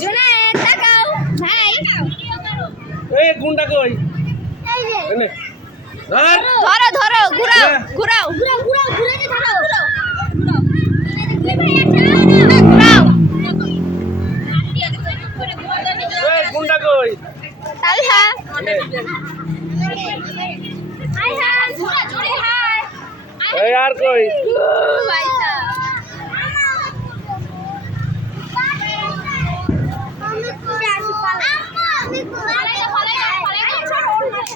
জুনায়েদ তাকাও ভাই এই গুন্ডা কই এনে ধরো ধরো ঘুরাও ঘুরাও ঘুরাও ঘুরাও ঘুরে দি ধরো ঘুরাও এই গুন্ডা কই তালহা হাই হাই ঘুরা জোরে হাই এই আর কই ভাইসা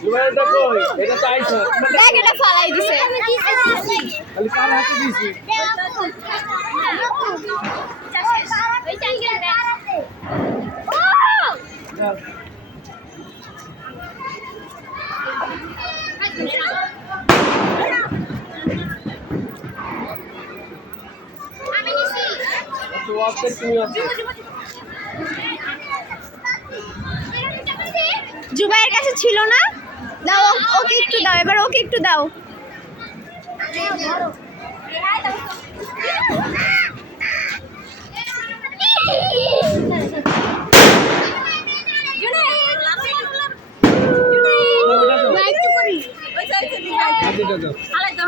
জুবাইরটা কই এটা তো আইছো দেখ এটা ফালাই দিছে খালি কার হাতে দিছি তো আপনি তুমি আছে জুবাইয়ের কাছে ছিল না দাও ওকে একটু দাও এবার ওকে একটু দাও আমার